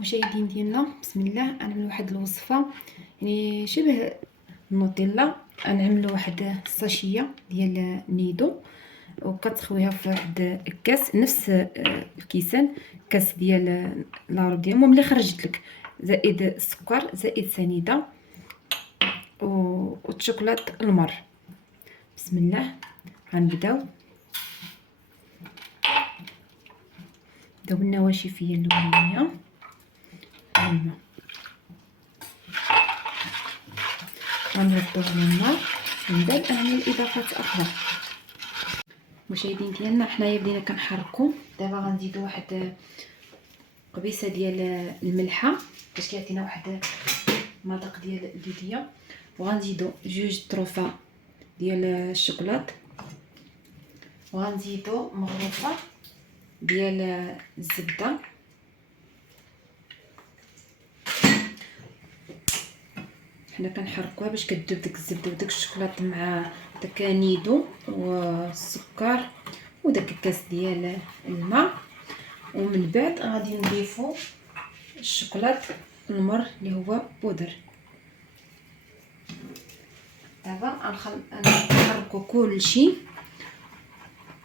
مشاهدين ديالنا، بسم الله. غنعمل واحد الوصفه يعني شبه النوتيلا. غنعمل واحد الساشيه ديال نيدو، وكتخويها في واحد الكاس، نفس الكيسان، كاس ديال لاروب ديال المهم اللي خرجت لك، زائد السكر، زائد سنيده والشوكولات المر. بسم الله. غنبداو بالنواشف الاولانيه. الماء غنردو على النار، من بعد غنعمل اضافات اخرى. مشاهدين ديالنا، حنايا بدينا كنحركو. دابا غنزيدو واحد قبيصه ديال الملحه باش كيعطينا واحد المذاق ديال الليديه، وغنزيدو جوج طروفه ديال الشوكولات، وغنزيدو مغروفه ديال الزبده، حنا كنحركوها باش كتذوب ديك الزبده وداك الشوكولات مع داك نيدو والسكر وداك الكاس ديال الماء. ومن بعد غادي نضيفو الشوكولات المر اللي هو بودر. دابا غنحركو كلشي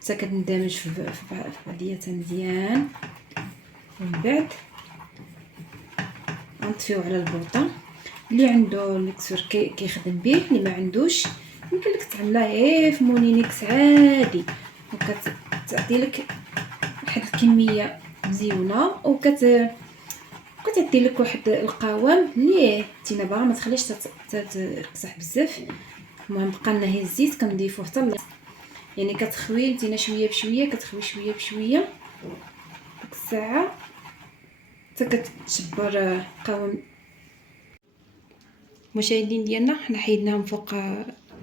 حتى كتندمج في بعضياتها مزيان. ومن بعد غنطفيو على البوطه. اللي عنده الميكسور كيخدم به، اللي ما عندوش يمكن لك تعملها غير في مونينيكس عادي، وكتعطي لك واحد الكميه مزيونه، وكتعطي لك واحد القوام اللي انت باغا ما تخليش تقصح بزاف. المهم بقى لنا هي الزيت كنضيفوه حتى يعني كتخوي انت شويه بشويه، كتخوي شويه بشويه ديك الساعه حتى كتشبر قوام. مشاهدين ديالنا، حنا حيدناهم فوق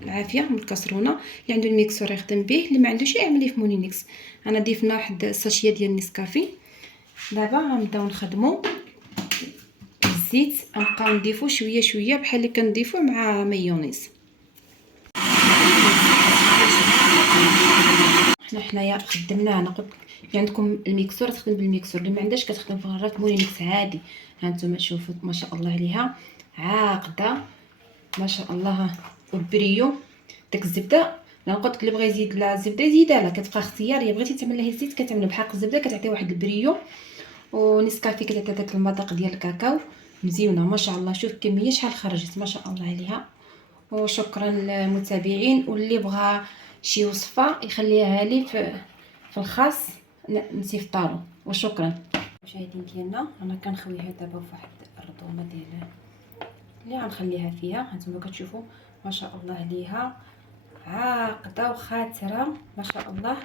العافيه من الكاسرونه. اللي عنده الميكسور يخدم به، اللي ما عندوش يعمل في مونينيكس. انا ضيفنا واحد الساشيه ديال نيسكافي. دابا غنبداو نخدموا الزيت، غنبقاو نضيفو شويه شويه بحال اللي كنضيفو مع مايونيز. حنايا خدمناه. انا قلت اللي عندكم الميكسور تخدم بالميكسور، اللي ما عندهاش كتخدم في غرات مونينيكس عادي. ها نتوما شوفوا ما شاء الله عليها عاقده ما شاء الله، والبريو. داك الزبده انا قلت لك اللي بغى يزيد لها الزبده يزيدها لها، كتبقى اختياريه. بغيتي تعمل لها الزيت كتعمل بحال الزبده، كتعطي واحد البريو. ونسكافي كتعطي داك المذاق ديال الكاكاو مزيونه ما شاء الله. شوف الكميه شحال خرجت ما شاء الله عليها. وشكرا للمتابعين، واللي بغى شي وصفه يخليها لي في الخاص نسيفطالو. وشكرا. مشاهدين ديالنا، انا كنخويها دابا فواحد الرطومه ديال اللي غنخليها فيها. هانتوما كتشوفوا ما شاء الله عليها عاقده وخاتره ما شاء الله.